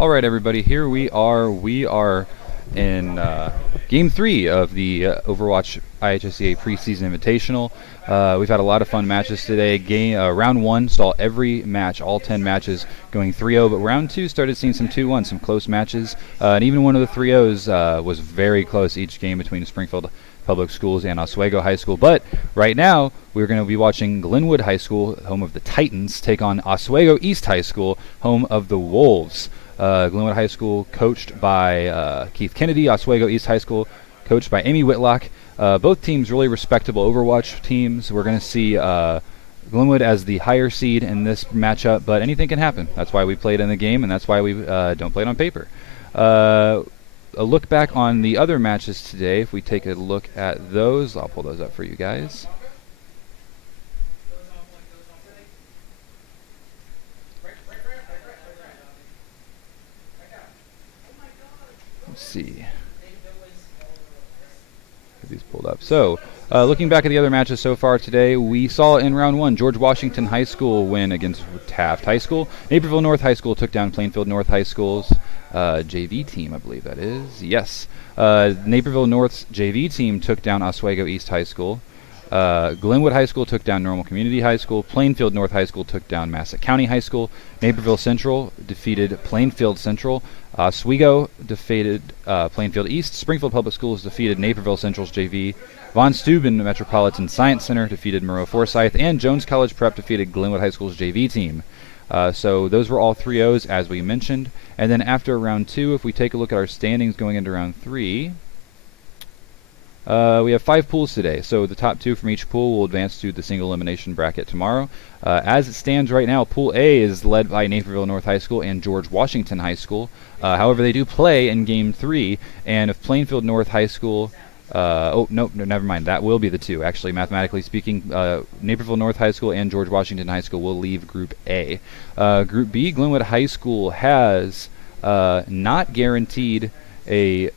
All right, everybody, here we are. We are in Game 3 of the Overwatch IHSEA Preseason Invitational. We've had a lot of fun matches today. Round 1 saw every match, all 10 matches, going 3-0, but Round 2 started seeing some 2-1, some close matches, and even one of the 3-0s was very close each game between Springfield Public Schools and Oswego High School. But right now, we're going to be watching Glenwood High School, home of the Titans, take on Oswego East High School, home of the Wolves. Glenwood High School, coached by Keith Kennedy. Oswego East High School, coached by Amy Whitlock. Both teams really respectable Overwatch teams. We're going to see Glenwood as the higher seed in this matchup, but anything can happen. That's why we played in the game, and that's why we don't play it on paper. A look back on the other matches today. If we take a look at those, I'll pull those up for you guys. Let's see. Get these pulled up. So, looking back at the other matches so far today, we saw in round 1 George Washington High School win against Taft High School. Naperville North High School took down Plainfield North High School's JV team, I believe that is. Yes. Naperville North's JV team took down Oswego East High School. Glenwood High School took down Normal Community High School. Plainfield North High School took down Massac County High School. Naperville Central defeated Plainfield Central. Oswego defeated Plainfield East. Springfield Public Schools defeated Naperville Central's JV. Von Steuben Metropolitan Science Center defeated Moreau Forsyth. And Jones College Prep defeated Glenwood High School's JV team. So those were all 3-0s, as we mentioned. And then after round 2, if we take a look at our standings going into round 3, we have 5 pools today, so the top 2 from each pool will advance to the single elimination bracket tomorrow. As it stands right now, Pool A is led by Naperville North High School and George Washington High School. However, they do play in Game 3, and if Plainfield North High School... no, never mind. That will be the 2. Actually, mathematically speaking, Naperville North High School and George Washington High School will leave Group A. Group B, Glenwood High School has not guaranteed a...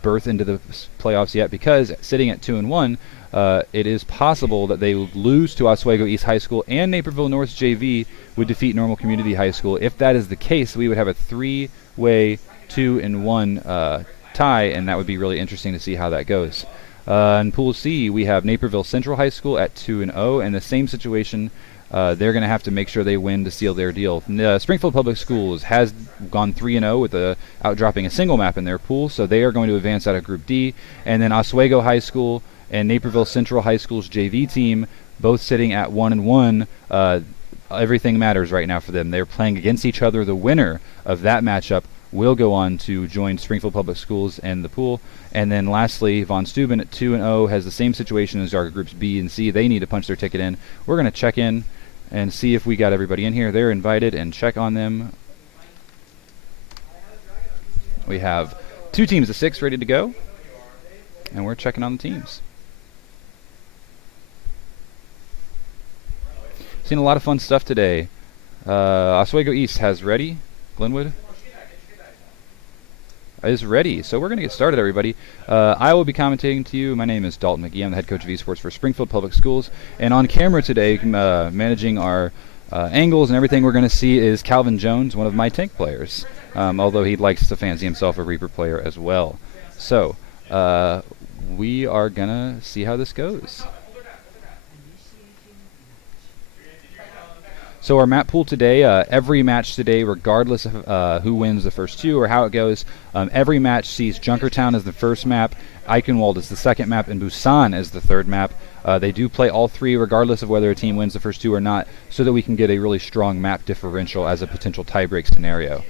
berth into the playoffs yet, because sitting at 2-1, it is possible that they would lose to Oswego East High School, and Naperville North's JV would defeat Normal Community High School. If that is the case, we would have a 3-way 2-1 tie, and that would be really interesting to see how that goes. In Pool C, we have Naperville Central High School at 2-0, and the same situation. They're going to have to make sure they win to seal their deal. Springfield Public Schools has gone 3-0 with outdropping a single map in their pool, so they are going to advance out of Group D. And then Oswego High School and Naperville Central High School's JV team, both sitting at 1-1. Everything matters right now for them. They're playing against each other. The winner of that matchup will go on to join Springfield Public Schools and the pool. And then lastly, Von Steuben at 2-0 has the same situation as our groups B and C. They need to punch their ticket in. We're going to check in and see if we got everybody in here. They're invited, and check on them. We have 2 teams of 6 ready to go, and we're checking on the teams. Seen a lot of fun stuff today. Oswego East has ready. Glenwood is ready. So we're going to get started, everybody. I will be commentating to you. My name is Dalton McGee. I'm the head coach of Esports for Springfield Public Schools. And on camera today, managing our angles and everything we're going to see is Calvin Jones, one of my tank players, although he likes to fancy himself a Reaper player as well. So we are going to see how this goes. So our map pool today, every match today, regardless of who wins the first 2 or how it goes, every match sees Junkertown as the first map, Eichenwald as the second map, and Busan as the third map. They do play all 3 regardless of whether a team wins the first 2 or not, so that we can get a really strong map differential as a potential tiebreak scenario.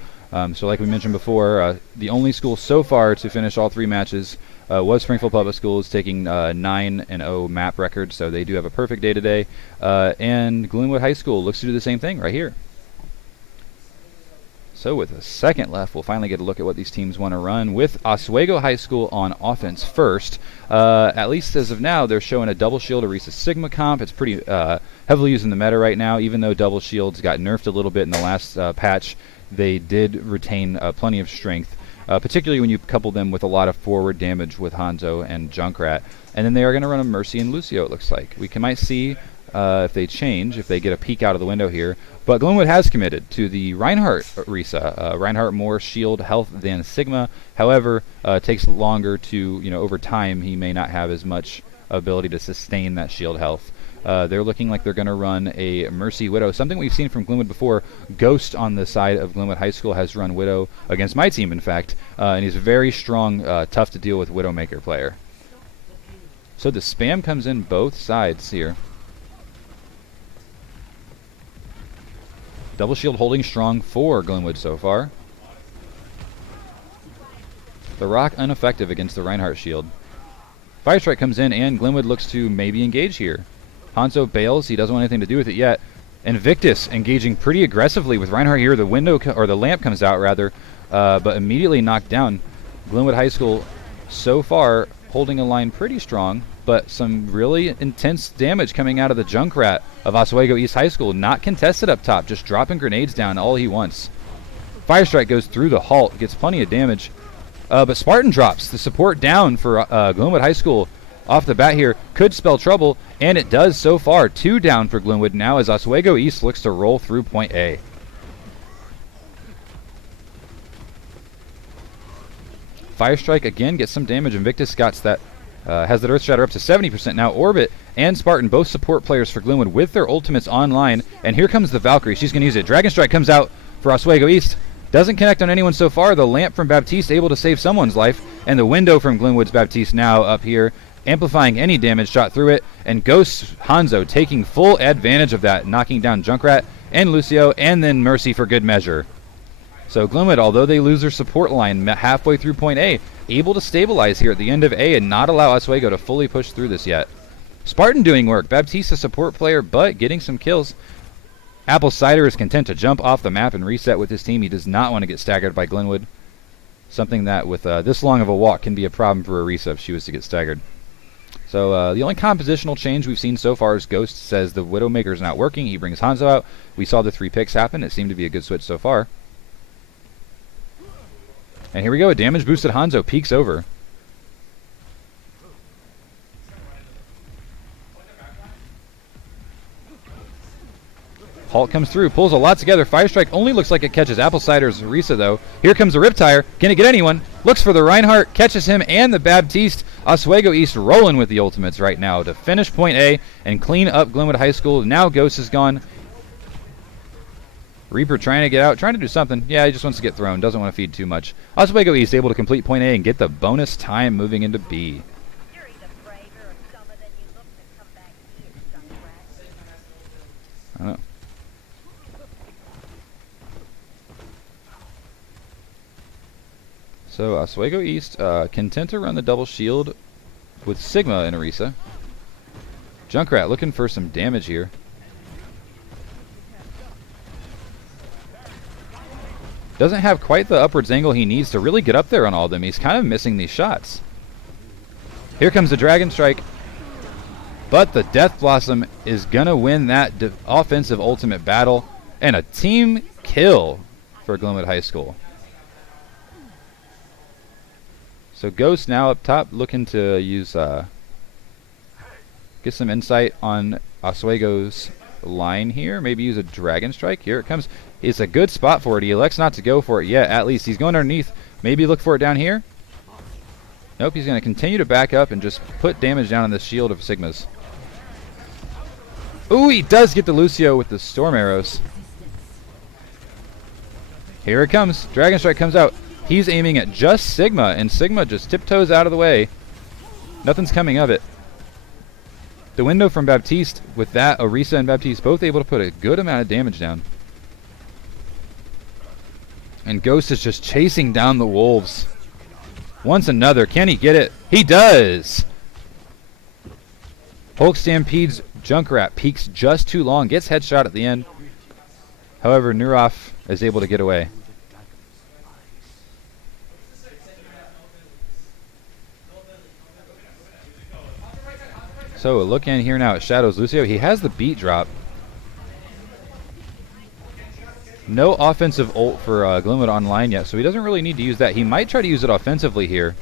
So like we mentioned before, the only school so far to finish all 3 matches was Springfield Public Schools, taking 9-0 map record, so they do have a perfect day today. And Glenwood High School looks to do the same thing right here. So with a second left, we'll finally get a look at what these teams want to run, with Oswego High School on offense first. At least as of now, they're showing a double shield Orisa Sigma comp. It's pretty heavily used in the meta right now, even though double shields got nerfed a little bit in the last patch. They did retain plenty of strength. Particularly when you couple them with a lot of forward damage with Hanzo and Junkrat. And then they are going to run a Mercy and Lucio, it looks like. We might see if they change, if they get a peek out of the window here. But Glenwood has committed to the Reinhardt IHSEA. Reinhardt more shield health than Sigma. However, it takes longer to, over time he may not have as much ability to sustain that shield health. They're looking like they're going to run a Mercy Widow, something we've seen from Glenwood before. Ghost on the side of Glenwood High School has run Widow against my team, in fact, and he's a very strong, tough to deal with Widowmaker player. So the spam comes in both sides here. Double shield holding strong for Glenwood so far. The Rock ineffective against the Reinhardt shield. Fire Strike comes in and Glenwood looks to maybe engage here. Hanzo bails, he doesn't want anything to do with it yet. Invictus engaging pretty aggressively with Reinhardt here. The window, or the lamp comes out rather, but immediately knocked down. Glenwood High School so far holding a line pretty strong, but some really intense damage coming out of the Junkrat of Oswego East High School. Not contested up top, just dropping grenades down all he wants. Fire Strike goes through the halt, gets plenty of damage. But Spartan drops the support down for Glenwood High School off the bat here. Could spell trouble, and it does so far. 2 down for Glenwood now as Oswego East looks to roll through point A. Fire Strike again gets some damage. Invictus got that. Has the Earth Shatter up to 70% now. Orbit and Spartan, both support players for Glenwood with their ultimates online. And here comes the Valkyrie. She's going to use it. Dragon Strike comes out for Oswego East. Doesn't connect on anyone so far. The lamp from Baptiste able to save someone's life. And the window from Glenwood's Baptiste now up here, amplifying any damage shot through it. And Ghost Hanzo taking full advantage of that, knocking down Junkrat and Lucio, and then Mercy for good measure. So Glenwood, although they lose their support line halfway through point A, able to stabilize here at the end of A and not allow Oswego to fully push through this yet. Spartan doing work. Baptiste a support player, but getting some kills. Apple Cider is content to jump off the map and reset with his team. He does not want to get staggered by Glenwood. Something that with this long of a walk can be a problem for Arisa if she was to get staggered. So the only compositional change we've seen so far is Ghost says the Widowmaker is not working. He brings Hanzo out. We saw the 3 picks happen. It seemed to be a good switch so far. And here we go, a damage boosted Hanzo peeks over. Halt comes through, pulls a lot together. Fire Strike only looks like it catches Apple Cider's Risa though. Here comes the Riptire. Can it get anyone? Looks for the Reinhardt, catches him and the Baptiste. Oswego East rolling with the ultimates right now to finish point A and clean up Glenwood High School. Now Ghost is gone. Reaper trying to get out, trying to do something. Yeah, he just wants to get thrown, doesn't want to feed too much. Oswego East able to complete point A and get the bonus time moving into B. I don't know. So Oswego East content to run the double shield with Sigma and Arisa. Junkrat looking for some damage here. Doesn't have quite the upwards angle he needs to really get up there on all of them. He's kind of missing these shots. Here comes the Dragon Strike. But the Death Blossom is going to win that offensive ultimate battle. And a team kill for Glenwood High School. So Ghost now up top looking to use get some insight on Oswego's line here. Maybe use a Dragon Strike. Here it comes. It's a good spot for it. He elects not to go for it yet. At least he's going underneath. Maybe look for it down here. Nope, he's going to continue to back up and just put damage down on the shield of Sigma's. Ooh, he does get the Lucio with the Storm Arrows. Here it comes. Dragon Strike comes out. He's aiming at just Sigma, and Sigma just tiptoes out of the way. Nothing's coming of it. The window from Baptiste, with that, Arisa and Baptiste both able to put a good amount of damage down. And Ghost is just chasing down the wolves. Once another. Can he get it? He does! Hulk Stampede's Junkrat peaks just too long. Gets headshot at the end. However, Nurov is able to get away. So, look in here now at Shadows Lucio. He has the beat drop. No offensive ult for Glenwood online yet, so he doesn't really need to use that. He might try to use it offensively here,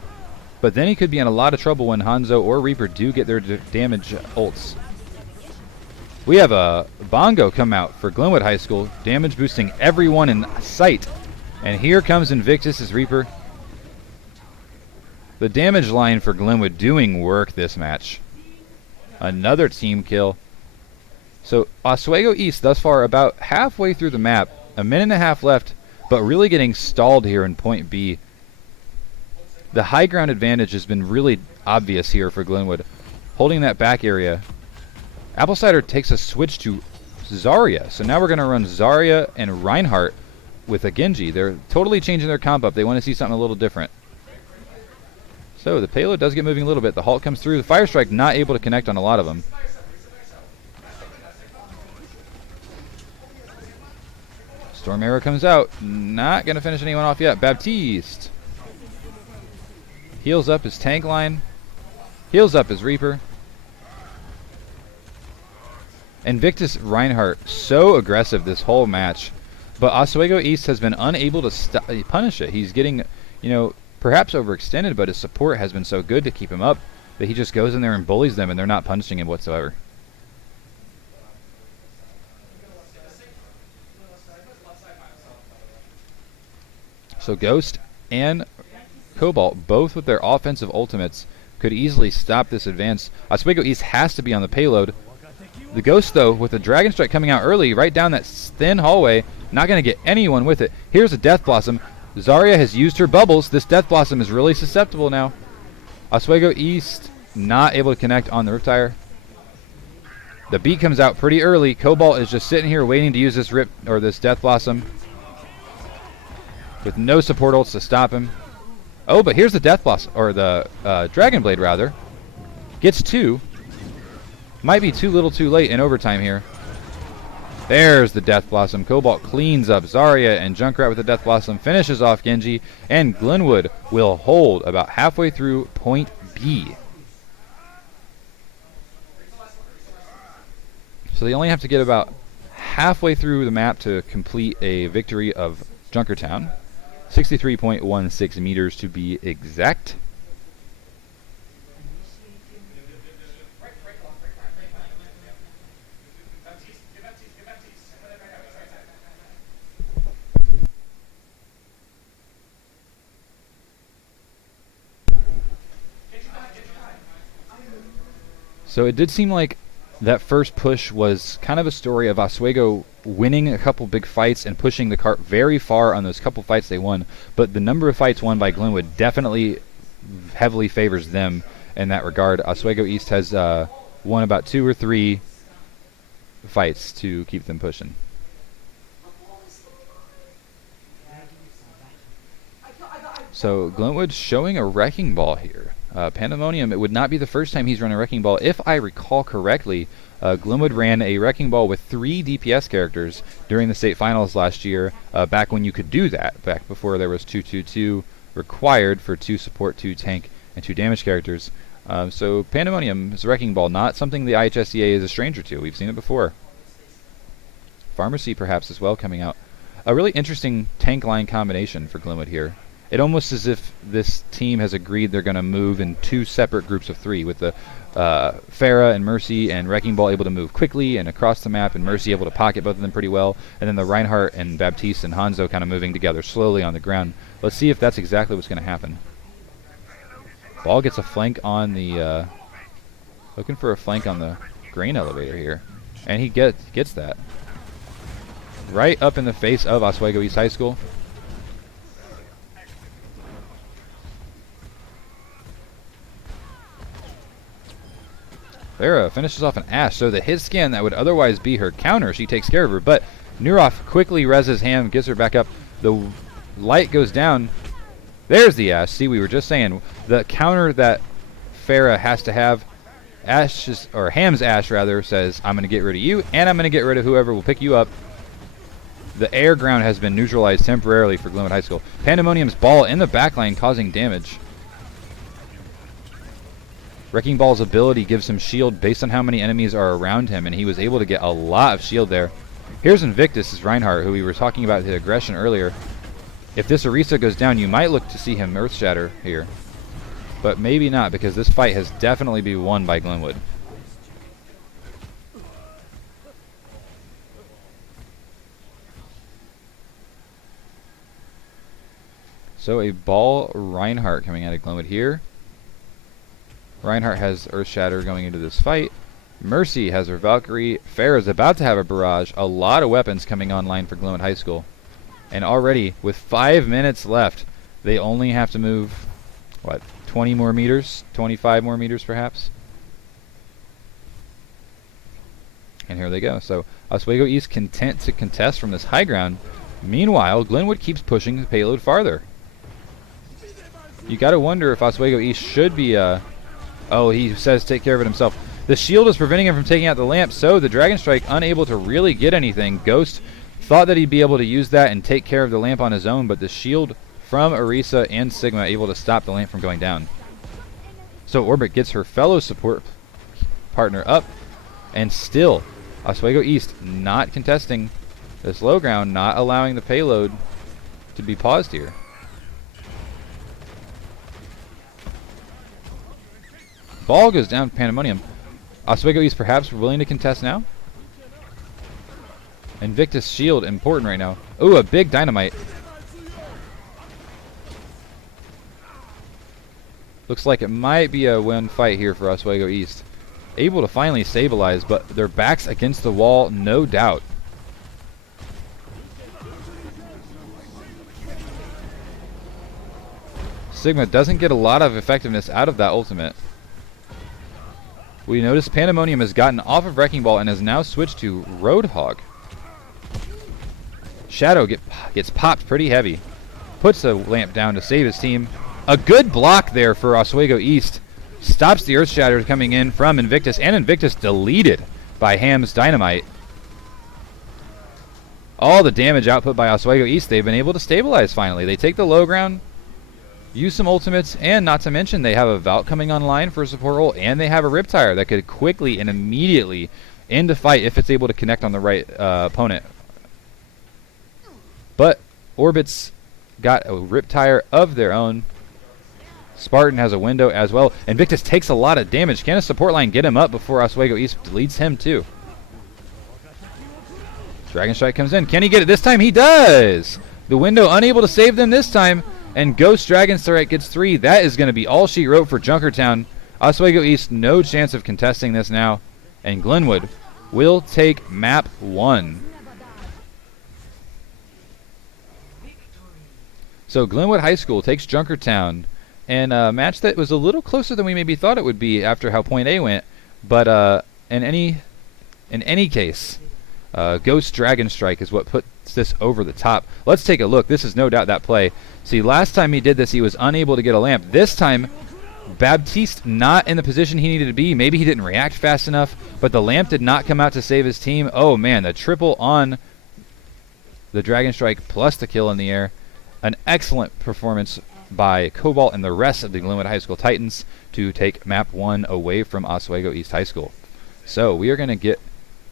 but then he could be in a lot of trouble when Hanzo or Reaper do get their damage ults. We have a bongo come out for Glenwood High School, damage boosting everyone in sight. And here comes Invictus' Reaper. The damage line for Glenwood doing work this match. Another team kill. So Oswego East thus far about halfway through the map, a minute and a half left, but really getting stalled here in point B. The high ground advantage has been really obvious here for Glenwood, holding that back area. Apple Cider takes a switch to Zarya, so now we're going to run Zarya and Reinhardt with a Genji. They're totally changing their comp up. They want to see something a little different. So the payload does get moving a little bit. The halt comes through. The Fire Strike not able to connect on a lot of them. Storm Arrow comes out. Not going to finish anyone off yet. Baptiste heals up his tank line. Heals up his Reaper. Invictus Reinhardt, so aggressive this whole match. But Oswego East has been unable to punish it. He's getting, perhaps overextended, but his support has been so good to keep him up that he just goes in there and bullies them, and they're not punishing him whatsoever. So Ghost and Cobalt, both with their offensive ultimates, could easily stop this advance. Oswego East has to be on the payload. The Ghost, though, with the Dragon Strike coming out early, right down that thin hallway, not going to get anyone with it. Here's a Death Blossom. Zarya has used her bubbles. This Death Blossom is really susceptible now. Oswego East not able to connect on the Riptire. The beat comes out pretty early. Cobalt is just sitting here waiting to use this this Death Blossom with no support ults to stop him. Oh, but here's the Death Blossom, or the Dragon Blade rather. Gets two. Might be too little too late in overtime here. There's the Death Blossom. Cobalt cleans up Zarya, and Junkrat with the Death Blossom finishes off Genji, and Glenwood will hold about halfway through point B. So they only have to get about halfway through the map to complete a victory of Junkertown. 63.16 meters to be exact. So it did seem like that first push was kind of a story of Oswego winning a couple big fights and pushing the cart very far on those couple fights they won. But the number of fights won by Glenwood definitely heavily favors them in that regard. Oswego East has won about 2 or 3 fights to keep them pushing. So Glenwood showing a Wrecking Ball here. Pandemonium, it would not be the first time he's run a Wrecking Ball. If I recall correctly, Glenwood ran a Wrecking Ball with 3 DPS characters during the state finals last year, back when you could do that, back before there was 2-2-2 required for 2 support, 2 tank, and 2 damage characters. So Pandemonium is a Wrecking Ball, not something the IHSEA is a stranger to. We've seen it before. Pharmacy perhaps as well coming out. A really interesting tank line combination for Glenwood here. It almost as if this team has agreed they're going to move in 2 separate groups of 3, with the Farah and Mercy and Wrecking Ball able to move quickly and across the map, and Mercy able to pocket both of them pretty well, and then the Reinhardt and Baptiste and Hanzo kind of moving together slowly on the ground. Let's see if that's exactly what's going to happen. Ball gets a flank on the looking for a flank on the grain elevator here, and he gets that right up in the face of Oswego East High School. Farah finishes off an Ashe, so the hit scan that would otherwise be her counter, she takes care of her, but Nuroff quickly reses Ham, gets her back up. The light goes down. There's the Ashe. See, we were just saying, the counter that Farah has to have, Ham's Ashe rather, says, I'm going to get rid of you, and I'm going to get rid of whoever will pick you up. The air ground has been neutralized temporarily for Glenwood High School. Pandemonium's ball in the backline causing damage. Wrecking Ball's ability gives him shield based on how many enemies are around him, and he was able to get a lot of shield there. Here's Invictus' Reinhardt, who we were talking about the aggression earlier. If this Orisa goes down, you might look to see him Earth Shatter here. But maybe not, because this fight has definitely been won by Glenwood. So a ball Reinhardt coming out of Glenwood here. Reinhardt has Earth Shatter going into this fight. Mercy has her Valkyrie. Farah's about to have a barrage. A lot of weapons coming online for Glenwood High School. And already, with 5 minutes left, they only have to move, what, 20 more meters? 25 more meters, perhaps? And here they go. So Oswego East content to contest from this high ground. Meanwhile, Glenwood keeps pushing the payload farther. You got to wonder if Oswego East should be... oh, he says take care of it himself. The shield is preventing him from taking out the lamp, so the Dragon Strike unable to really get anything. Ghost thought that he'd be able to use that and take care of the lamp on his own, but the shield from IHSEA and Sigma able to stop the lamp from going down. So Orbit gets her fellow support partner up, and still Oswego East not contesting this low ground, not allowing the payload to be paused here. Ball goes down to Pandemonium. Oswego East perhaps willing to contest now. Invictus shield important right now. Ooh, a big dynamite. Looks like it might be a win fight here for Oswego East. Able to finally stabilize, but their backs against the wall, no doubt. Sigma doesn't get a lot of effectiveness out of that ultimate. We notice Pandemonium has gotten off of Wrecking Ball and has now switched to Roadhog. Shadow gets popped pretty heavy. Puts a lamp down to save his team. A good block there for Oswego East. Stops the Earth Shatter coming in from Invictus, and Invictus deleted by Ham's Dynamite. All the damage output by Oswego East, they've been able to stabilize finally. They take the low ground, use some ultimates, and not to mention they have a Valk coming online for a support role, and they have a Riptire that could quickly and immediately end a fight if it's able to connect on the right opponent. But Orbit's got a Riptire of their own. Spartan has a window as well. Invictus takes a lot of damage. Can a support line get him up before Oswego East deletes him too? Dragon Strike comes in. Can he get it this time? He does! The window unable to save them this time. And Ghost Dragon Strike gets 3. That is going to be all she wrote for Junkertown. Oswego East no chance of contesting this now. And Glenwood will take map 1. So Glenwood High School takes Junkertown. And a match that was a little closer than we maybe thought it would be after how Point A went. But in any case, Ghost Dragon Strike is what puts this over the top. Let's take a look. This is no doubt that play. See, last time he did this, he was unable to get a lamp. This time, Baptiste not in the position he needed to be. Maybe he didn't react fast enough, but the lamp did not come out to save his team. Oh, man, the triple on the Dragon Strike plus the kill in the air. An excellent performance by Cobalt and the rest of the Glenwood High School Titans to take map 1 away from Oswego East High School. So we are going to get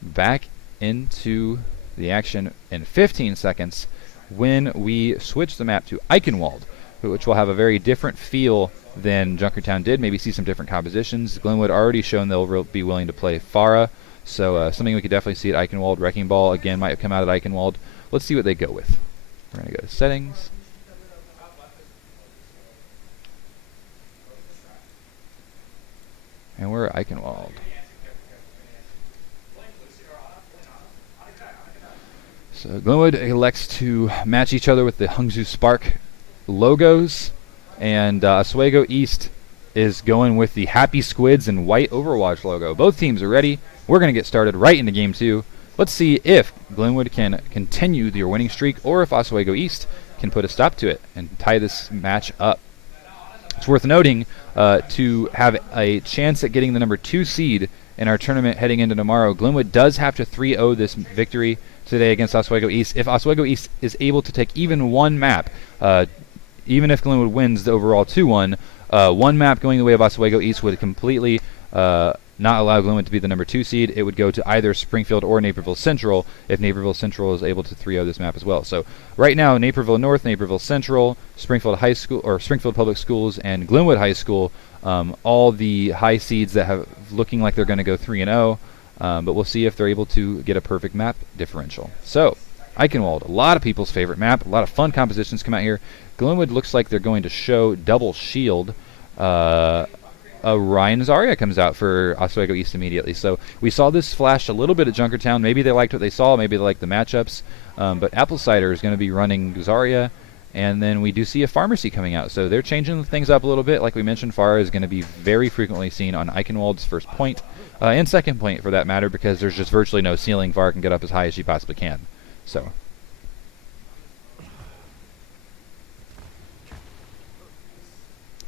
back into the action in 15 seconds when we switch the map to Eichenwald, which will have a very different feel than Junkertown did. Maybe see some different compositions. Glenwood already shown they'll be willing to play Farah, so something we could definitely see at Eichenwald. Wrecking Ball again might have come out at Eichenwald. Let's see what they go with. We're going to go to settings. And we're at Eichenwald. So Glenwood elects to match each other with the Hangzhou Spark logos, and Oswego East is going with the Happy Squids and white Overwatch logo. Both teams are ready. We're going to get started right into Game 2. Let's see if Glenwood can continue their winning streak or if Oswego East can put a stop to it and tie this match up. It's worth noting to have a chance at getting the number 2 seed in our tournament heading into tomorrow. Glenwood does have to 3-0 this victory today against Oswego East. If Oswego East is able to take even one map, even if Glenwood wins the overall 2-1, one map going the way of Oswego East would completely not allow Glenwood to be the number 2 seed. It would go to either Springfield or Naperville Central if Naperville Central is able to 3-0 this map as well. So right now, Naperville North, Naperville Central, Springfield High School or Springfield Public Schools, and Glenwood High School, all the high seeds that have looking like they're going to go 3-0. But we'll see if they're able to get a perfect map differential. So Eichenwald, a lot of people's favorite map. A lot of fun compositions come out here. Glenwood looks like they're going to show double shield. Ryan Zarya comes out for Oswego East immediately. So we saw this flash a little bit at Junkertown. Maybe they liked what they saw. Maybe they liked the matchups. But Apple Cider is going to be running Zarya. And then we do see a Pharmacy coming out. So they're changing things up a little bit. Like we mentioned, Farah is going to be very frequently seen on Eichenwald's first point. And second point, for that matter, because there's just virtually no ceiling. Farah can get up as high as she possibly can. So...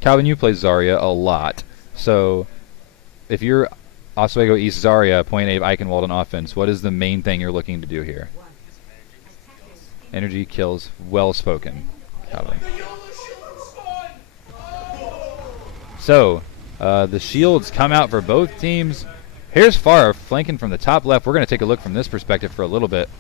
Calvin, you play Zarya a lot. So, if you're Oswego East Zarya, point A Eichenwald on offense, what is the main thing you're looking to do here? Energy kills. Well spoken, Calvin. So, the shields come out for both teams. Here's Farah flanking from the top left. We're going to take a look from this perspective for a little bit.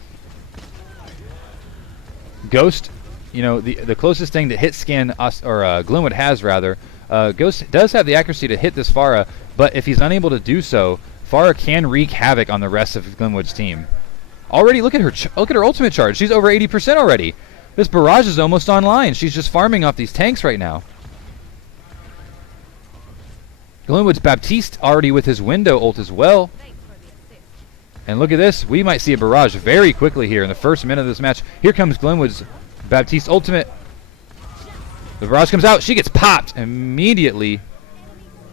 Ghost, you know, the closest thing to hit scan Glenwood has, rather. Ghost does have the accuracy to hit this Farah, but if he's unable to do so, Farah can wreak havoc on the rest of Glenwood's team. Already, look at her ultimate charge. She's over 80% already. This barrage is almost online. She's just farming off these tanks right now. Glenwood's Baptiste already with his window ult as well. And look at this. We might see a barrage very quickly here in the first minute of this match. Here comes Glenwood's Baptiste ultimate. The barrage comes out. She gets popped immediately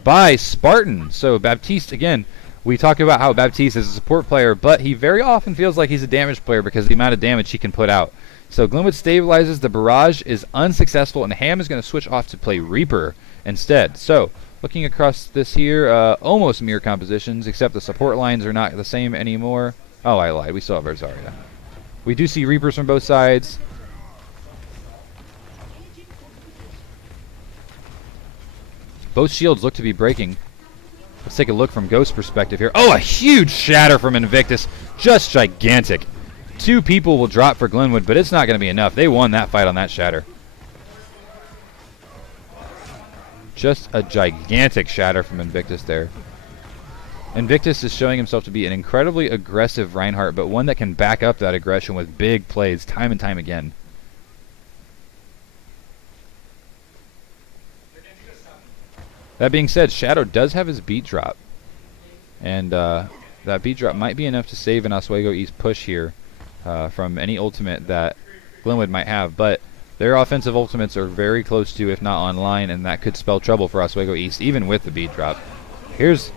by Spartan. So Baptiste, again, we talk about how Baptiste is a support player, but he very often feels like he's a damage player because of the amount of damage he can put out. So Glenwood stabilizes. The barrage is unsuccessful, and Ham is going to switch off to play Reaper instead. So looking across this here, almost mirror compositions, except the support lines are not the same anymore. Oh, I lied. We still have our Zarya. We do see Reapers from both sides. Both shields look to be breaking. Let's take a look from Ghost's perspective here. Oh, a huge shatter from Invictus. Just gigantic. 2 people will drop for Glenwood, but it's not going to be enough. They won that fight on that shatter. Just a gigantic shatter from Invictus there. Invictus is showing himself to be an incredibly aggressive Reinhardt, but one that can back up that aggression with big plays time and time again. That being said, Shadow does have his beat drop. And that beat drop might be enough to save an Oswego East push here from any ultimate that Glenwood might have. But their offensive ultimates are very close to, if not online, and that could spell trouble for Oswego East, even with the beat drop. Here's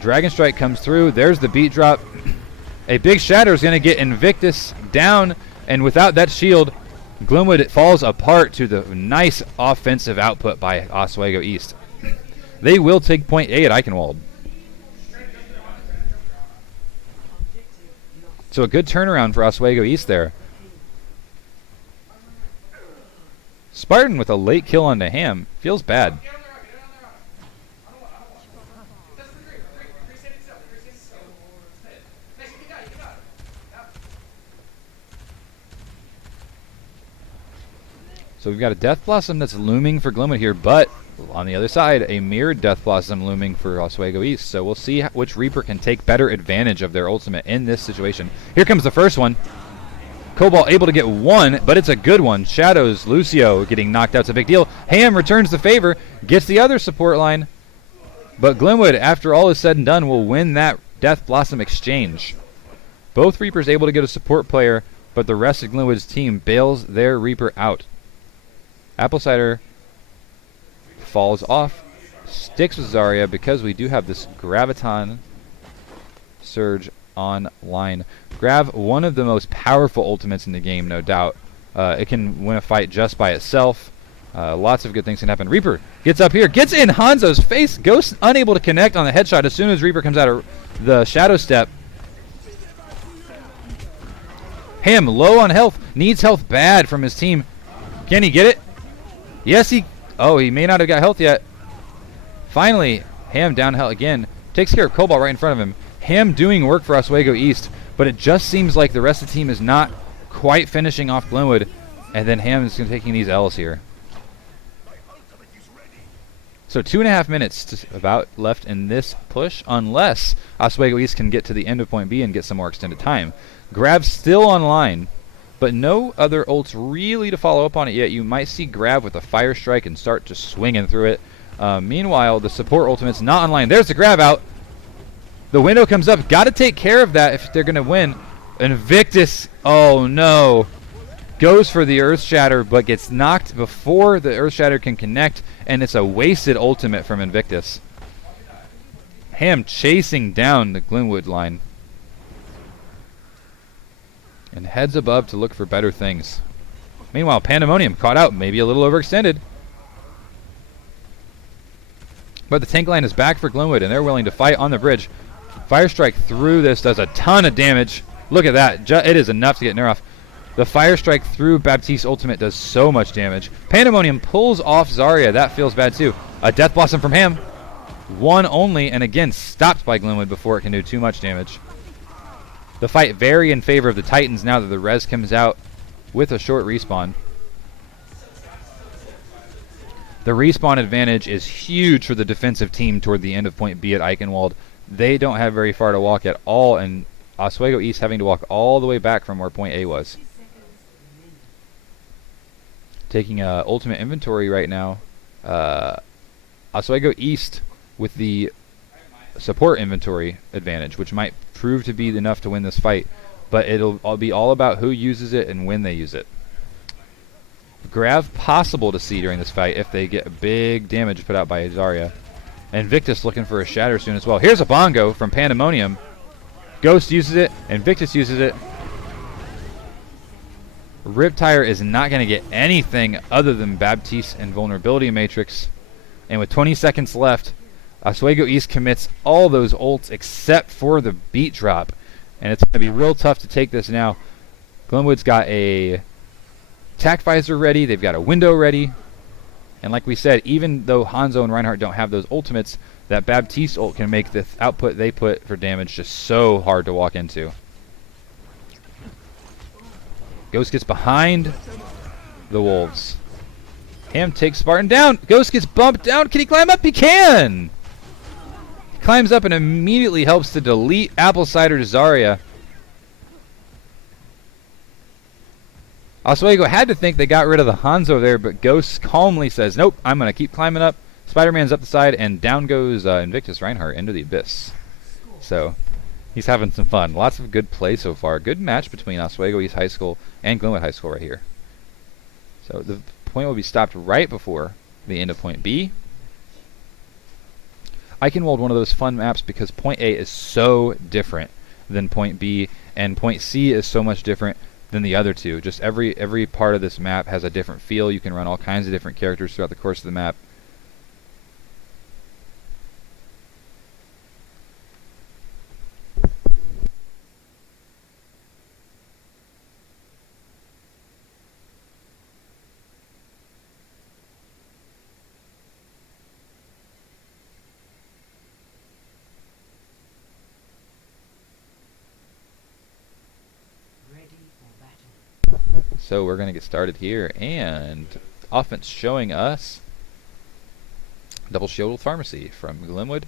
Dragon Strike comes through. There's the beat drop. A big shatter is going to get Invictus down, and without that shield, Glenwood falls apart to the nice offensive output by Oswego East. They will take point A at Eichenwald. So a good turnaround for Oswego East there. Spartan with a late kill onto Ham. Feels bad. So we've got a Death Blossom that's looming for Glenwood here, but on the other side, a mirrored Death Blossom looming for Oswego East. So we'll see which Reaper can take better advantage of their ultimate in this situation. Here comes the first one. Cobalt able to get one, but it's a good one. Shadows, Lucio getting knocked out's a big deal. Ham returns the favor, gets the other support line. But Glenwood, after all is said and done, will win that Death Blossom exchange. Both Reapers able to get a support player, but the rest of Glenwood's team bails their Reaper out. Apple Cider falls off, sticks with Zarya because we do have this Graviton Surge online. Grav, one of the most powerful ultimates in the game, no doubt. It can win a fight just by itself. Lots of good things can happen. Reaper gets up here, gets in Hanzo's face. Ghost unable to connect on the headshot as soon as Reaper comes out of the Shadow Step. Ham low on health, needs health bad from his team. Can he get it? Yes, he may not have got health yet. Finally, Ham down health again. Takes care of Cobalt right in front of him. Ham doing work for Oswego East, but it just seems like the rest of the team is not quite finishing off Glenwood, and then Ham is taking these L's here. So 2.5 minutes about left in this push, unless Oswego East can get to the end of point B and get some more extended time. Grab's still online, but no other ults really to follow up on it yet. You might see Grab with a Fire Strike and start just swinging through it. Meanwhile, the support ultimate's not online. There's the Grab out. The window comes up. Got to take care of that if they're going to win. Invictus, oh no, goes for the Earth Shatter, but gets knocked before the Earth Shatter can connect, and it's a wasted ultimate from Invictus. Ham chasing down the Glenwood line. And heads above to look for better things. Meanwhile, Pandemonium caught out, maybe a little overextended. But the tank line is back for Glenwood, and they're willing to fight on the bridge. Fire Strike through this does a ton of damage. Look at that. It is enough to get Nerf. The Fire Strike through Baptiste's ultimate does so much damage. Pandemonium pulls off Zarya. That feels bad too. A Death Blossom from Ham. One only, and again stopped by Glenwood before it can do too much damage. The fight very in favor of the Titans now that the res comes out with a short respawn. The respawn advantage is huge for the defensive team toward the end of point B at Eichenwald. They don't have very far to walk at all, and Oswego East having to walk all the way back from where point A was. Taking ultimate inventory right now, Oswego East with the support inventory advantage, which might prove to be enough to win this fight, but it'll be all about who uses it and when they use it. Grav possible to see during this fight if they get big damage put out by Zarya. And Victus looking for a shatter soon as well. Here's a bongo from Pandemonium. Ghost uses it, and Victus uses it. Riptire is not going to get anything other than Baptiste and Vulnerability Matrix. And with 20 seconds left, Oswego East commits all those ults except for the beat drop. And it's going to be real tough to take this now. Glenwood's got a tac visor ready. They've got a window ready. And like we said, even though Hanzo and Reinhardt don't have those ultimates, that Baptiste ult can make the output they put for damage just so hard to walk into. Ghost gets behind the Wolves. Ham takes Spartan down. Ghost gets bumped down. Can he climb up? He can! He climbs up and immediately helps to delete Apple Cider Zarya. Oswego had to think they got rid of the Hanzo there, but Ghost calmly says, nope, I'm going to keep climbing up. Spider-Man's up the side, and down goes Invictus Reinhardt into the abyss. So, he's having some fun. Lots of good play so far. Good match between Oswego East High School and Glenwood High School right here. So, the point will be stopped right before the end of point B. Eichenwald, one of those fun maps because point A is so different than point B, and point C is so much different than the other two. Just every part of this map has a different feel. You can run all kinds of different characters throughout the course of the map. So we're going to get started here, and offense showing us double shield with Pharmacy from Glenwood,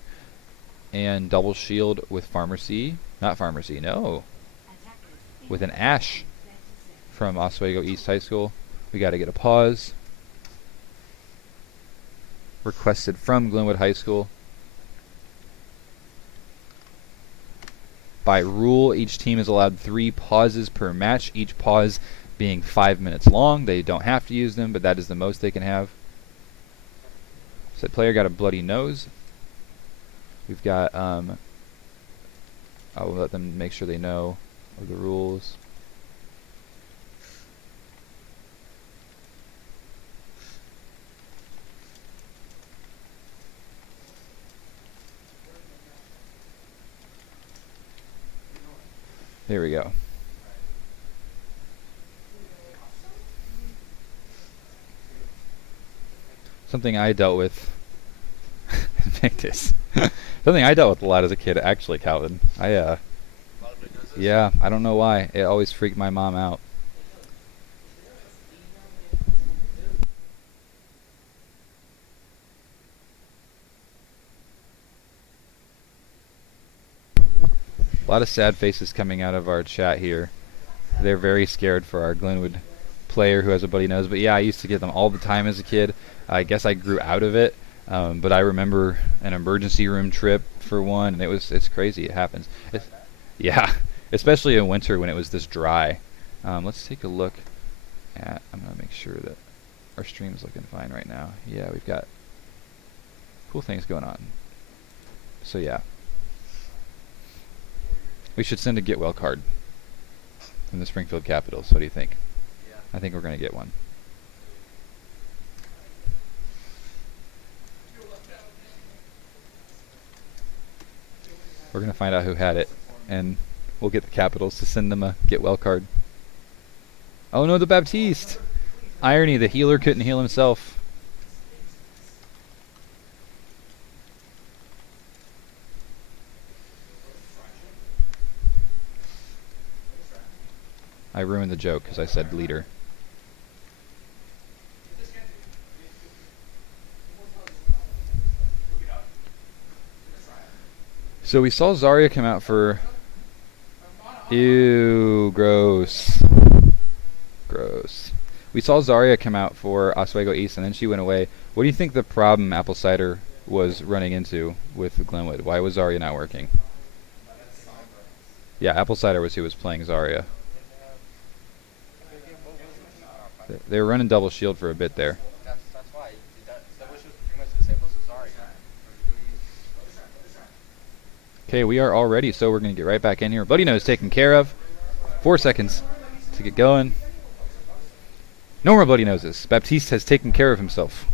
and double shield with Pharmacy, not Pharmacy, no, with an Ash from Oswego East High School. We got to get a pause requested from Glenwood High School. By rule, each team is allowed 3 pauses per match, each pause being 5 minutes long. They don't have to use them, but that is the most they can have. Said player got a bloody nose. We've got, I will let them make sure they know of the rules. There we go. Something I dealt with. Invictus. Something I dealt with a lot as a kid, actually, Calvin. Yeah, I don't know why. It always freaked my mom out. A lot of sad faces coming out of our chat here. They're very scared for our Glenwood player who has a bloody nose. But yeah, I used to get them all the time as a kid. I guess I grew out of it. But I remember an emergency room trip for one, and it's crazy. It happens. Yeah, especially in winter when it was this dry. Let's take a look at. I'm gonna make sure that our stream's looking fine right now. Yeah, we've got cool things going on. So yeah, we should send a get well card from the Springfield Capitals. What do you think? Yeah. I think we're gonna get one. We're going to find out who had it, and we'll get the Capitals to send them a get well card. Oh no, the Baptiste! Irony, the healer couldn't heal himself. I ruined the joke because I said leader. So we saw Zarya come out for... Ew, gross. Gross. We saw Zarya come out for Oswego East, and then she went away. What do you think the problem Apple Cider was running into with Glenwood? Why was Zarya not working? Yeah, Apple Cider was who was playing Zarya. They were running double shield for a bit there. That's why. That was pretty much disabled Cesari. Okay, we are all ready, so we're going to get right back in here. Bloody Nose taken care of. 4 seconds to get going. No more Bloody Noses. Baptiste has taken care of himself.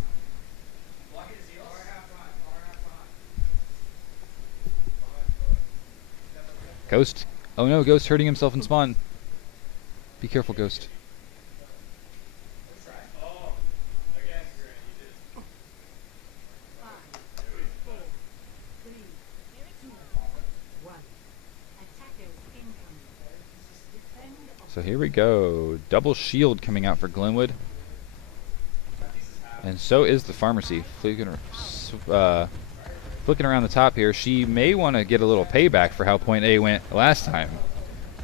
Ghost. Oh no, Ghost hurting himself in spawn. Be careful, Ghost. So here we go. Double shield coming out for Glenwood. And so is the pharmacy. Flicking around the top here. She may want to get a little payback for how point A went last time.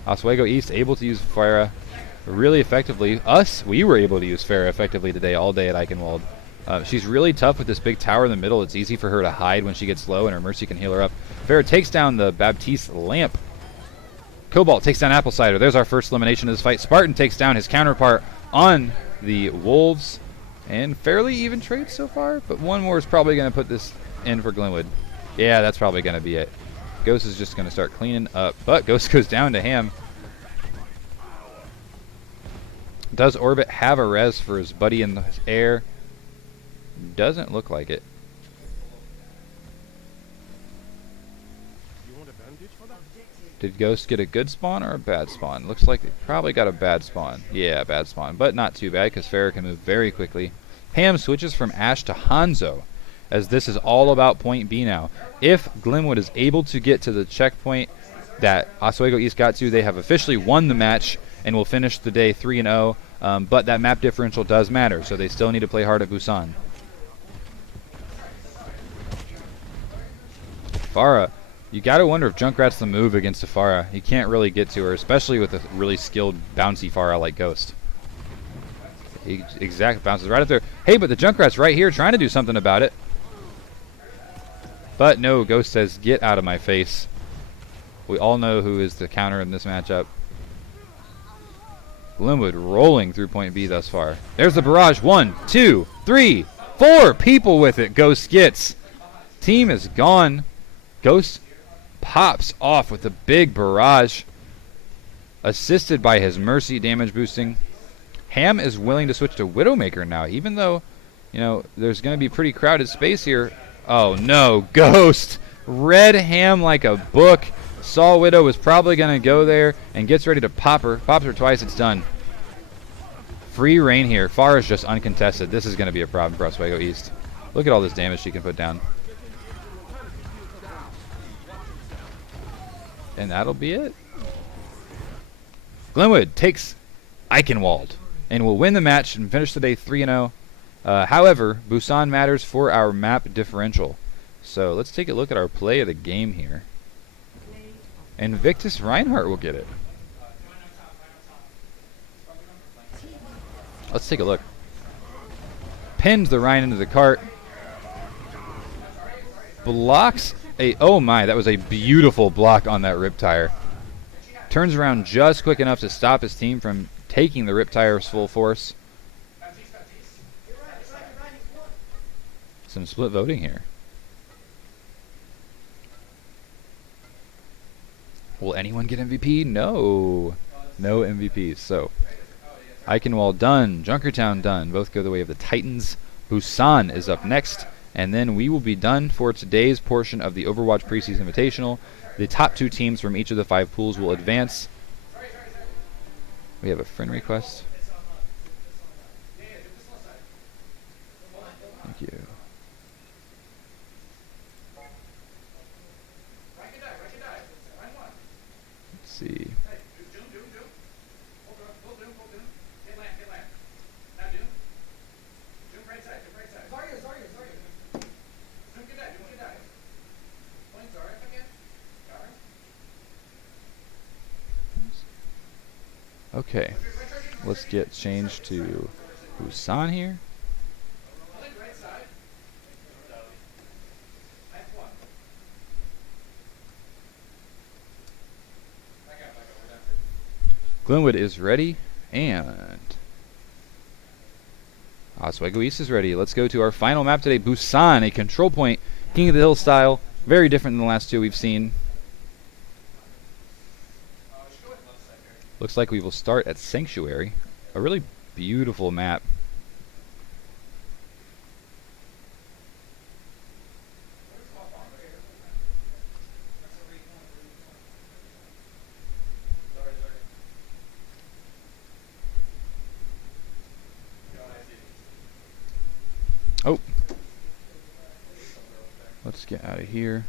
Oswego East able to use Farah really effectively. We were able to use Farah effectively today, all day at Eichenwald. She's really tough with this big tower in the middle. It's easy for her to hide when she gets low, and her Mercy can heal her up. Farah takes down the Baptiste Lamp. Cobalt takes down Apple Cider. There's our first elimination of this fight. Spartan takes down his counterpart on the Wolves. And fairly even trade so far, but one more is probably going to put this in for Glenwood. Yeah, that's probably going to be it. Ghost is just going to start cleaning up, but Ghost goes down to Ham. Does Orbit have a res for his buddy in the air? Doesn't look like it. Did Ghost get a good spawn or a bad spawn? Looks like they probably got a bad spawn. Yeah, bad spawn, but not too bad because Farah can move very quickly. Ham switches from Ash to Hanzo, as this is all about point B now. If Glenwood is able to get to the checkpoint that Oswego East got to, they have officially won the match and will finish the day 3-0, but that map differential does matter, so they still need to play hard at Busan. Farah. You gotta wonder if Junkrat's the move against a Farah. You can't really get to her, especially with a really skilled, bouncy Farah like Ghost. Exact bounces right up there. Hey, but the Junkrat's right here trying to do something about it. But no, Ghost says, get out of my face. We all know who is the counter in this matchup. Glenwood rolling through point B thus far. There's the barrage. 1, 2, 3, 4 people with it. Ghost gets. Team is gone. Ghost pops off with a big barrage, assisted by his Mercy damage boosting. Ham is willing to switch to Widowmaker now, even though, you know, there's going to be pretty crowded space here. Oh no, Ghost read Ham like a book. Saw Widow was probably going to go there and gets ready to pop her. Pops her twice, it's done. Free reign here. Farah is just uncontested. This is going to be a problem for Oswego East. Look at all this damage she can put down. And that'll be it. Glenwood takes Eichenwald and will win the match and finish the day 3-0. However, Busan matters for our map differential. So let's take a look at our play of the game here. Invictus Reinhardt will get it. Let's take a look. Pinned the Ryan into the cart. Blocks a... Oh my, that was a beautiful block on that rip tire. Turns around just quick enough to stop his team from taking the rip tire's full force. Some split voting here. Will anyone get MVP? No. No MVPs. So, Eichenwald done. Junkertown done. Both go the way of the Titans. Busan is up next. And then we will be done for today's portion of the Overwatch Preseason Invitational. The top 2 teams from each of the 5 pools will advance. We have a friend request. Thank you. Let's see. Okay, let's get changed to Busan here. Glenwood is ready, and Oswego East is ready. Let's go to our final map today, Busan, a control point, King of the Hill style, very different than the last 2 we've seen. Looks like we will start at Sanctuary, a really beautiful map. Oh, let's get out of here.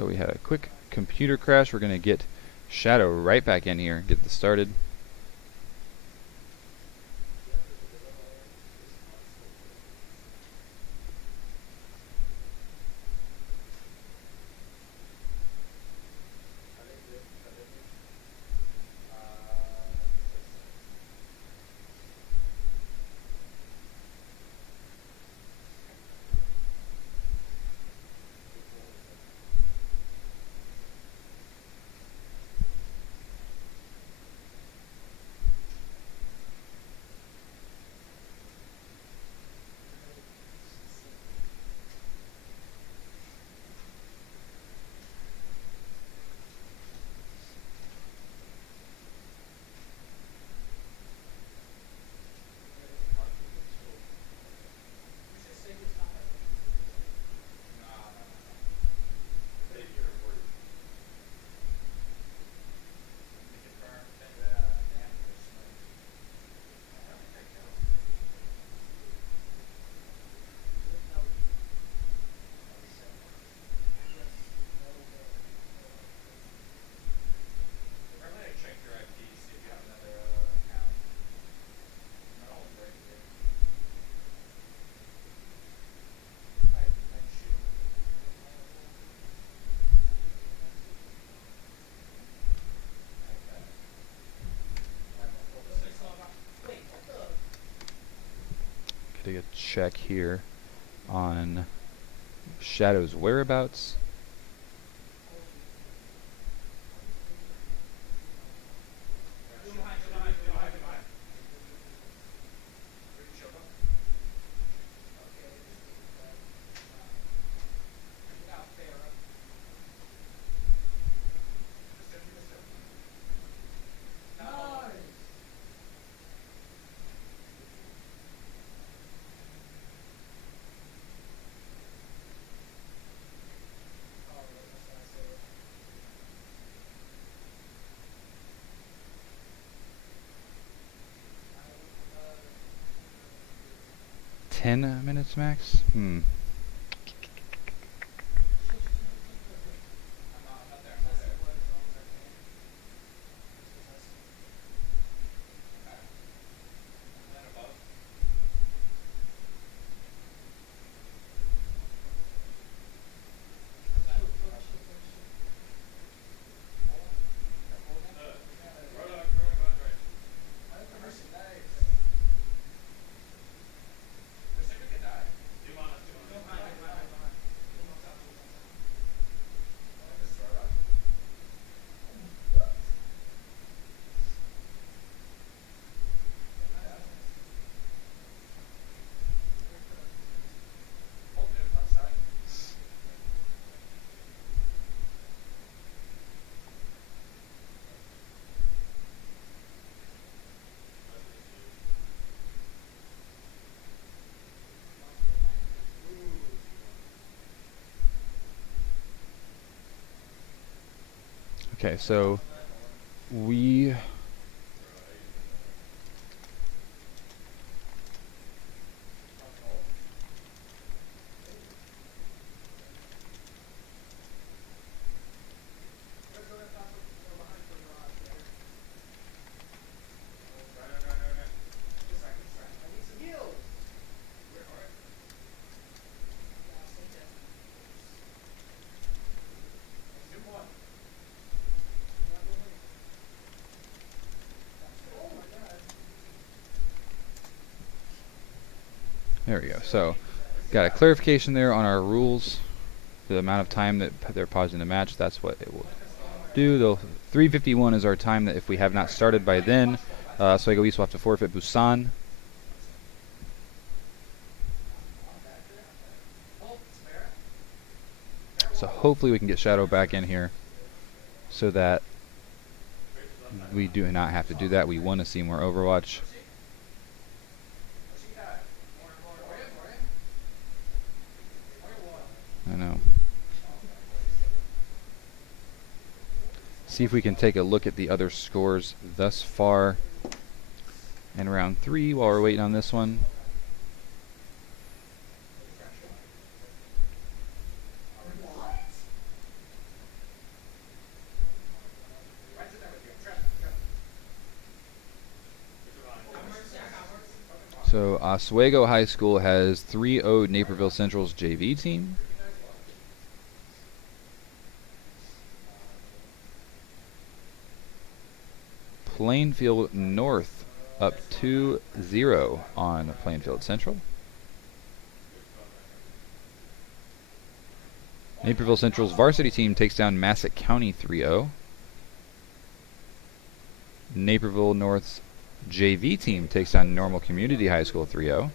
So we had a quick computer crash. We're going to get Shadow right back in here, get this started. Getting a check here on Shadow's whereabouts. 10 minutes max? Okay, so we there we go. So got a clarification there on our rules. The amount of time that they're pausing the match, that's what it will do. The 3:51 is our time that if we have not started by then, Oswego East will have to forfeit Busan. So hopefully we can get Shadow back in here so that we do not have to do that. We want to see more Overwatch. I know. See if we can take a look at the other scores thus far in round 3 while we're waiting on this one. So Oswego High School has 3-0'd Naperville Central's JV team. Plainfield North up 2-0 on Plainfield Central. Naperville Central's varsity team takes down Massac County 3-0. Naperville North's JV team takes down Normal Community High School 3-0.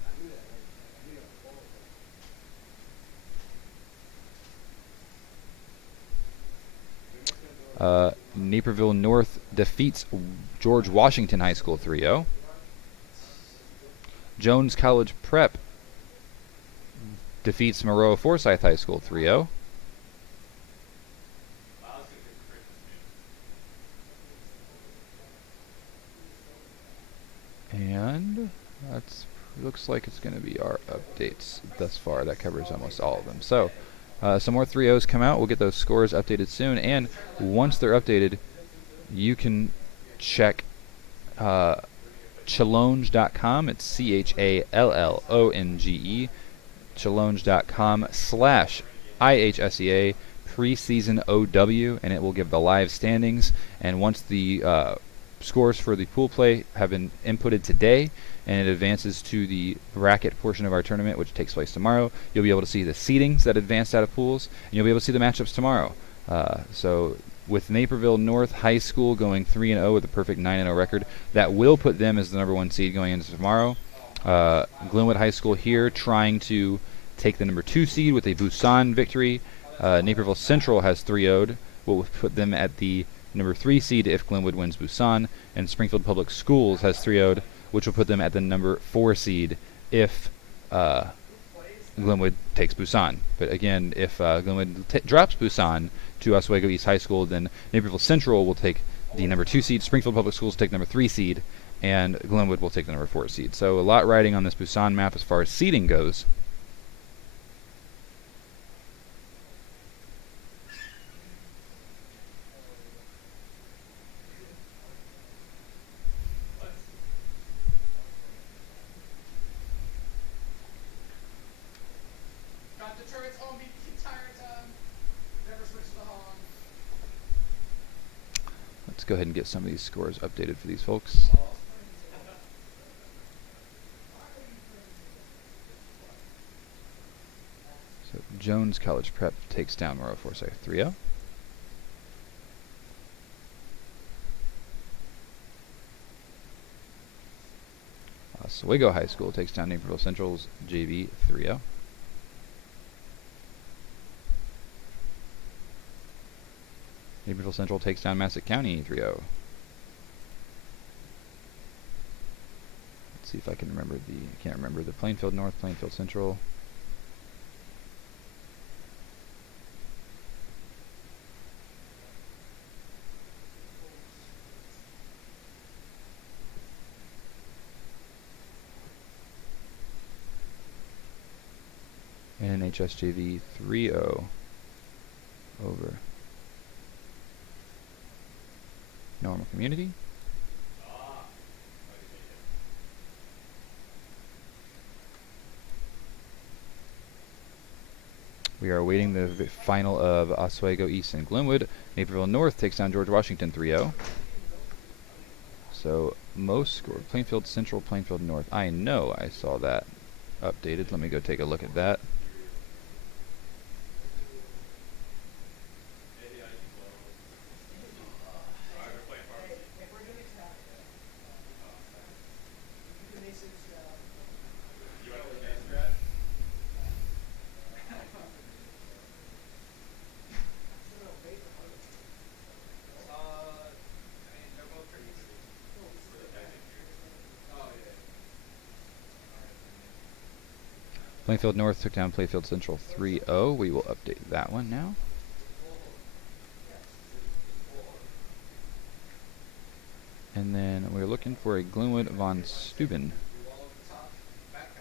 Naperville North defeats George Washington High School 3-0. Jones College Prep defeats Maroa Forsyth High School 3-0. And that's looks like it's going to be our updates thus far. That covers almost all of them. So some more 3-0s come out. We'll get those scores updated soon. And once they're updated, you can check challonge.com. It's CHALLONGE. Challonge.com/IHSEA Preseason OW, and it will give the live standings. And once the scores for the pool play have been inputted today and it advances to the bracket portion of our tournament, which takes place tomorrow, you'll be able to see the seedings that advanced out of pools, and you'll be able to see the matchups tomorrow. So with Naperville North High School going 3-0 with a perfect 9-0 record, that will put them as the #1 seed going into tomorrow. Glenwood High School here trying to take the #2 seed with a Busan victory. Naperville Central has 3-0'd, will put them at the #3 seed if Glenwood wins Busan, and Springfield Public Schools has 3-0'd, which will put them at the #4 seed if Glenwood takes Busan. But again, if Glenwood drops Busan to Oswego East High School, then Naperville Central will take the #2 seed, Springfield Public Schools take #3 seed, and Glenwood will take the number 4 seed. So a lot riding on this Busan map as far as seeding goes. Got the turrets on me the entire time. Never switched the hog. Let's go ahead and get some of these scores updated for these folks. So Jones College Prep takes down Morrow Forsyth 3-0. Oswego High School takes down Naperville Central's JV 3-0. Naperville Central takes down Massac County 3-0. Let's see if I can remember I can't remember the Plainfield North, Plainfield Central. And HSJV 3-0 over Normal Community. We are awaiting the final of Oswego East and Glenwood. Naperville North takes down George Washington 3-0. So most scored Plainfield Central, Plainfield North. I know I saw that updated. Let me go take a look at that. Plainfield North took down Plainfield Central 3-0. We will update that one now. And then we're looking for a Glenwood von Steuben.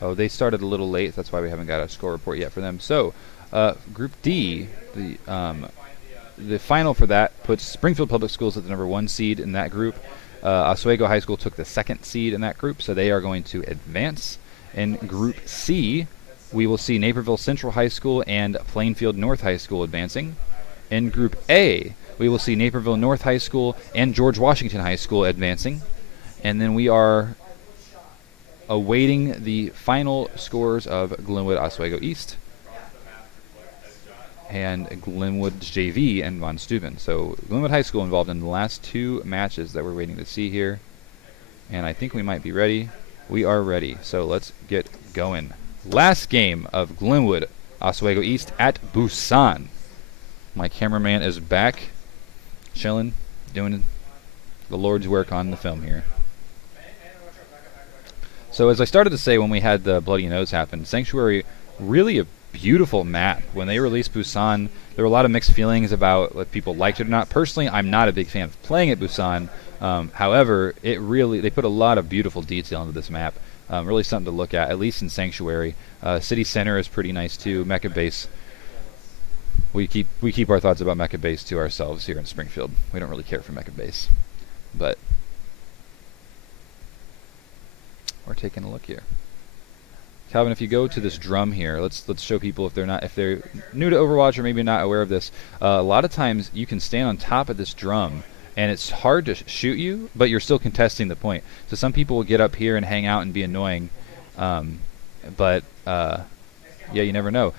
Oh, they started a little late. That's why we haven't got a score report yet for them. So, Group D, the final for that puts Springfield Public Schools at the number 1 seed in that group. Oswego High School took the 2nd seed in that group, so they are going to advance. In Group C, we will see Naperville Central High School and Plainfield North High School advancing. In Group A, we will see Naperville North High School and George Washington High School advancing. And then we are awaiting the final scores of Glenwood Oswego East and Glenwood JV and Von Steuben. So Glenwood High School involved in the last 2 matches that we're waiting to see here. And I think we might be ready. We are ready. So let's get going. Last game of Glenwood Oswego East at Busan. My cameraman is back, chilling, doing the Lord's work on the film here. So as I started to say when we had the Bloody Nose happen, Sanctuary, really a beautiful map. When they released Busan, there were a lot of mixed feelings about if people liked it or not. Personally, I'm not a big fan of playing at Busan. However, they put a lot of beautiful detail into this map. Really something to look at least in Sanctuary. City Center is pretty nice too. Mecha Base. We keep our thoughts about Mecha Base to ourselves here in Springfield. We don't really care for Mecha Base, but we're taking a look here. Calvin, if you go to this drum here, let's show people if they're new to Overwatch or maybe not aware of this. A lot of times you can stand on top of this drum and it's hard to shoot you, but you're still contesting the point. So some people will get up here and hang out and be annoying, but yeah, you never know.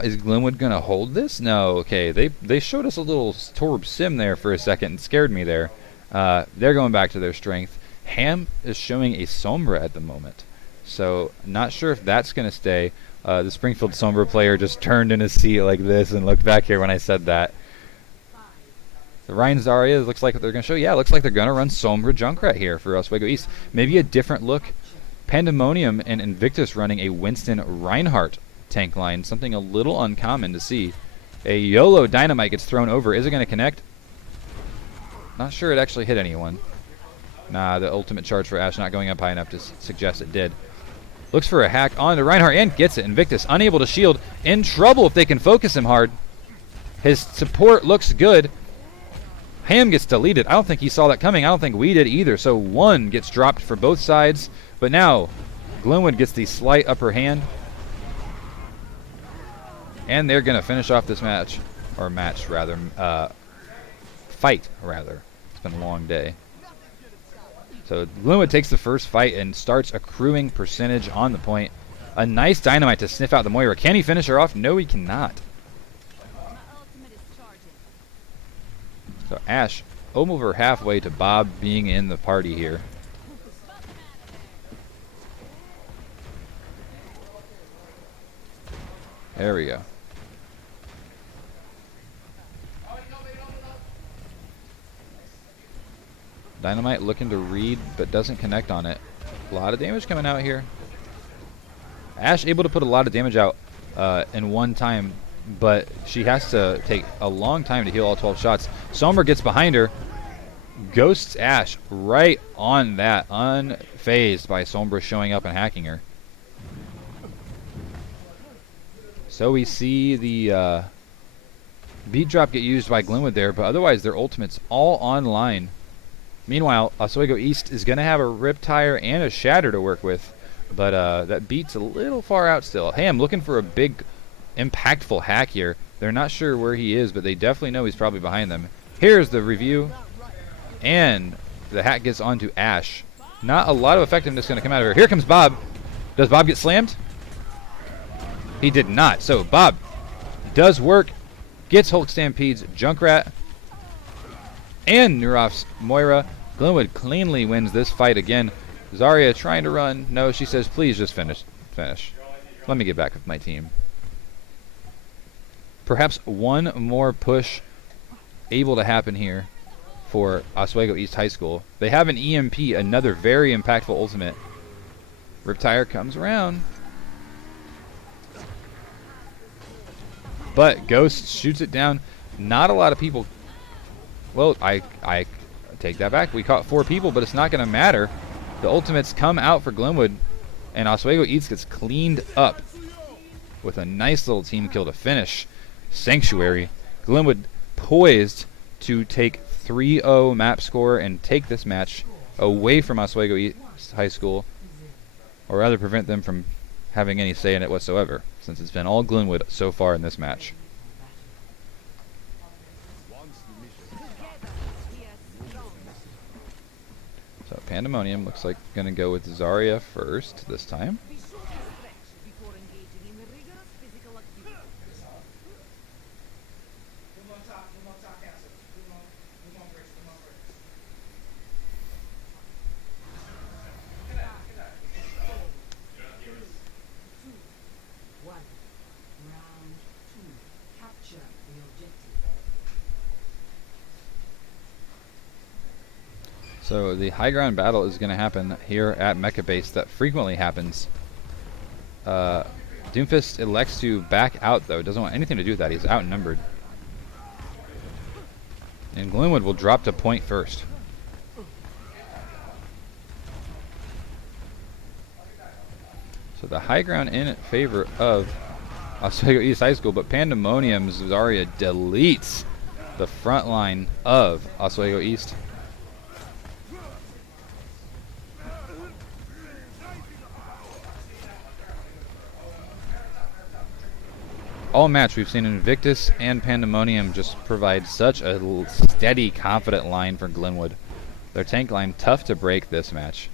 Is Glenwood gonna hold this? No. Okay, they showed us a little Torb sim there for a second and scared me there. They're going back to their strength. Ham is showing a Sombra at the moment, so not sure if that's gonna stay. The Springfield Sombra player just turned in his seat like this and looked back here when I said that. The Ryan Zarya looks like they're going to show. Yeah, looks like they're going to run Sombra Junkrat here for Oswego East. Maybe a different look. Pandemonium and Invictus running a Winston Reinhardt tank line. Something a little uncommon to see. A YOLO Dynamite gets thrown over. Is it going to connect? Not sure it actually hit anyone. Nah, the ultimate charge for Ashe not going up high enough to suggest it did. Looks for a hack onto Reinhardt and gets it. Invictus unable to shield. In trouble if they can focus him hard. His support looks good. Ham gets deleted. I don't think he saw that coming. I don't think we did either. So one gets dropped for both sides. But now Glenwood gets the slight upper hand. And they're going to finish off this match. Or match, rather. Fight, rather. It's been a long day. So Glenwood takes the first fight and starts accruing percentage on the point. A nice dynamite to sniff out the Moira. Can he finish her off? No, he cannot. So Ashe over halfway to Bob being in the party here. There we go. Dynamite looking to read, but doesn't connect on it. A lot of damage coming out here. Ashe able to put a lot of damage out in one time, but she has to take a long time to heal all 12 shots. Sombra gets behind her, ghosts Ashe right on that, unfazed by Sombra showing up and hacking her. So we see the beat drop get used by Glenwood there, but otherwise their ultimates all online. Meanwhile, Oswego East is going to have a Riptire and a Shatter to work with, but that beat's a little far out still. Ham looking for a big, impactful hack here. They're not sure where he is, but they definitely know he's probably behind them. Here's the review, and the hack gets onto Ashe. Not a lot of effectiveness going to come out of here. Here comes Bob. Does Bob get slammed? He did not. So Bob does work, gets Hulk Stampede's Junkrat, and Nuroff's Moira. Glenwood cleanly wins this fight again. Zarya trying to run. No, she says, please just finish. Let me get back with my team. Perhaps one more push able to happen here for Oswego East High School. They have an EMP, another very impactful ultimate. Riptire comes around. But Ghost shoots it down. Not a lot of people. Well, I take that back. We caught 4 people, but it's not going to matter. The ultimates come out for Glenwood, and Oswego East gets cleaned up with a nice little team kill to finish. Sanctuary. Glenwood poised to take 3-0 map score and take this match away from Oswego East High School, or rather prevent them from having any say in it whatsoever, since it's been all Glenwood so far in this match. So Pandemonium looks like going to go with Zarya first this time. So the high ground battle is going to happen here at Mecha Base. That frequently happens. Doomfist elects to back out, though. Doesn't want anything to do with that. He's outnumbered. And Glenwood will drop to point first. So the high ground in favor of Oswego East High School, but Pandemonium's Zarya deletes the front line of Oswego East. All match we've seen Invictus and Pandemonium just provide such a steady, confident line for Glenwood. Their tank line tough to break this match.